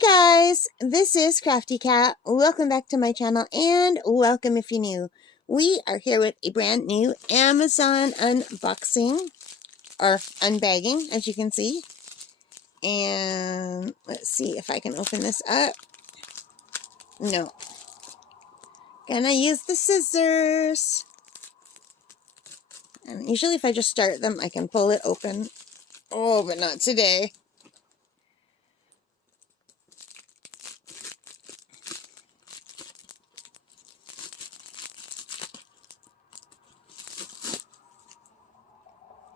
guys, this is Crafty Cat. Welcome back to my channel and welcome if you're new. We are here with a brand new Amazon unboxing or unbagging, as you can see. And let's see if I can open this up. No. Gonna use the scissors. And usually if I just start them, I can pull it open. Oh, but not today.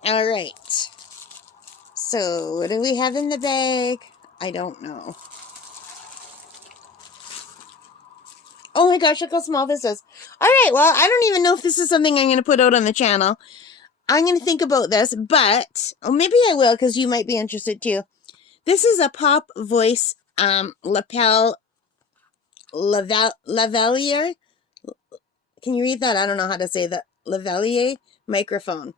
All right. So, what do we have in the bag? I don't know. Oh my gosh, look how small this is. All right, well, I don't even know if this is something I'm going to put out on the channel. I'm going to think about this, but maybe I will because you might be interested too. This is a Pop Voice Lapel Lavalier. Can you read that? I don't know how to say that. Lavalier microphone.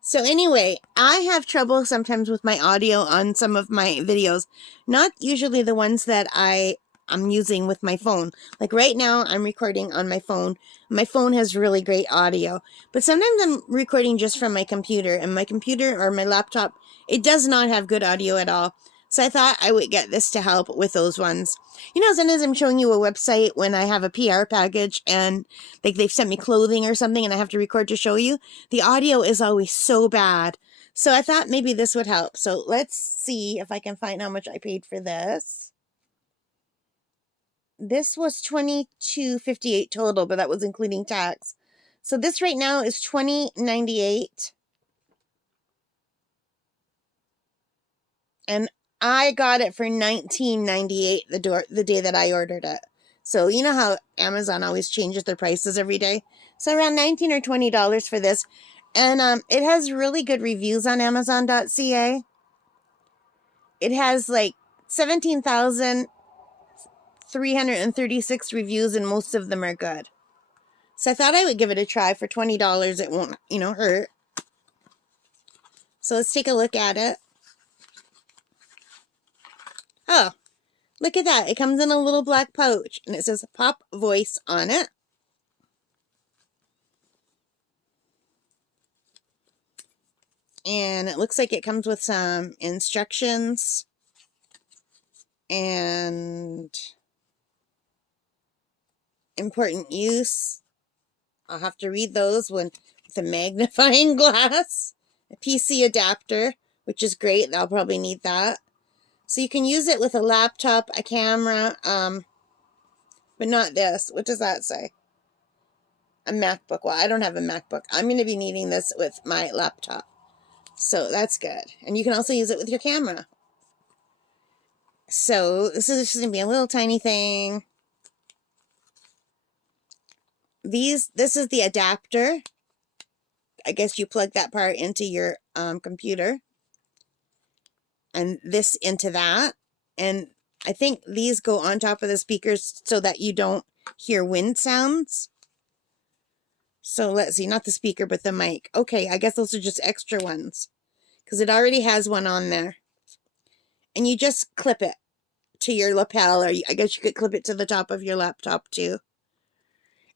So anyway, I have trouble sometimes with my audio on some of my videos. Not usually the ones that I'm using with my phone. Like right now, I'm recording on my phone. My phone has really great audio. But sometimes I'm recording just from my computer. And my computer or my laptop, it does not have good audio at all. So I thought I would get this to help with those ones. You know, sometimes I'm showing you a website when I have a PR package and like they've sent me clothing or something and I have to record to show you. The audio is always so bad. So I thought maybe this would help. So let's see if I can find how much I paid for this. This was $22.58 total, but that was including tax. So this right now is $20.98. And I got it for $19.98 the day that I ordered it. So you know how Amazon always changes their prices every day? So around $19 or $20 for this. And it has really good reviews on Amazon.ca. It has like 17,336 reviews and most of them are good. So I thought I would give it a try for $20. It won't, hurt. So let's take a look at it. Oh, look at that. It comes in a little black pouch and it says Pop Voice on it. And it looks like it comes with some instructions and important use. I'll have to read those with a magnifying glass. A PC adapter, which is great. I'll probably need that. So you can use it with a laptop, a camera, but not this. What does that say? A MacBook. Well, I don't have a MacBook. I'm going to be needing this with my laptop. So that's good. And you can also use it with your camera. So this is just going to be a little tiny thing. This is the adapter. I guess you plug that part into your computer. And this into that. And I think these go on top of the speakers so that you don't hear wind sounds. So let's see, not the speaker, but the mic. Okay, I guess those are just extra ones because it already has one on there. And you just clip it to your lapel, or I guess you could clip it to the top of your laptop too.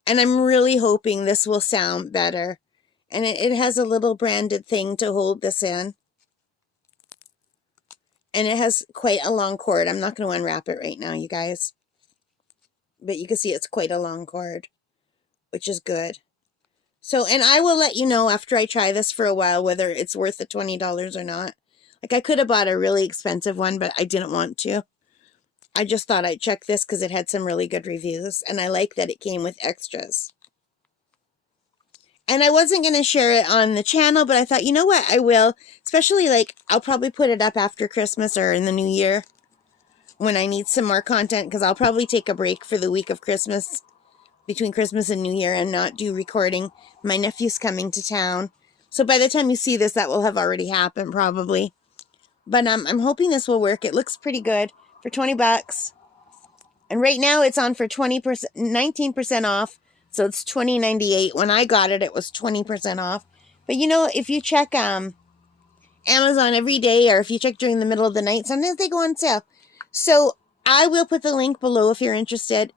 And I'm really hoping this will sound better. And it has a little branded thing to hold this in. And it has quite a long cord. I'm not going to unwrap it right now, you guys. But you can see it's quite a long cord, which is good. So, and I will let you know after I try this for a while whether it's worth the $20 or not. Like, I could have bought a really expensive one, but I didn't want to. I just thought I'd check this because it had some really good reviews. And I like that it came with extras. And I wasn't going to share it on the channel, but I thought, you know what, I will. Especially, like, I'll probably put it up after Christmas or in the new year when I need some more content, because I'll probably take a break for the week of Christmas, between Christmas and New Year, and not do recording. My nephew's coming to town. So by the time you see this, that will have already happened, probably. But I'm hoping this will work. It looks pretty good for 20 bucks. And right now it's on for 20%, 19% off. So it's $20.98. When I got it, it was 20% off. But you know, if you check Amazon every day, or if you check during the middle of the night, sometimes they go on sale. So I will put the link below if you're interested,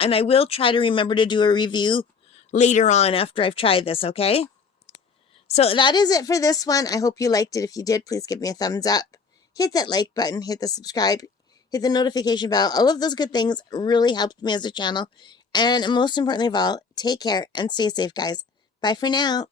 and I will try to remember to do a review later on after I've tried this, okay? So that is it for this one. I hope you liked it. If you did, please give me a thumbs up. Hit that like button, hit the subscribe, hit the notification bell. All of those good things really helped me as a channel. And most importantly of all, take care and stay safe, guys. Bye for now.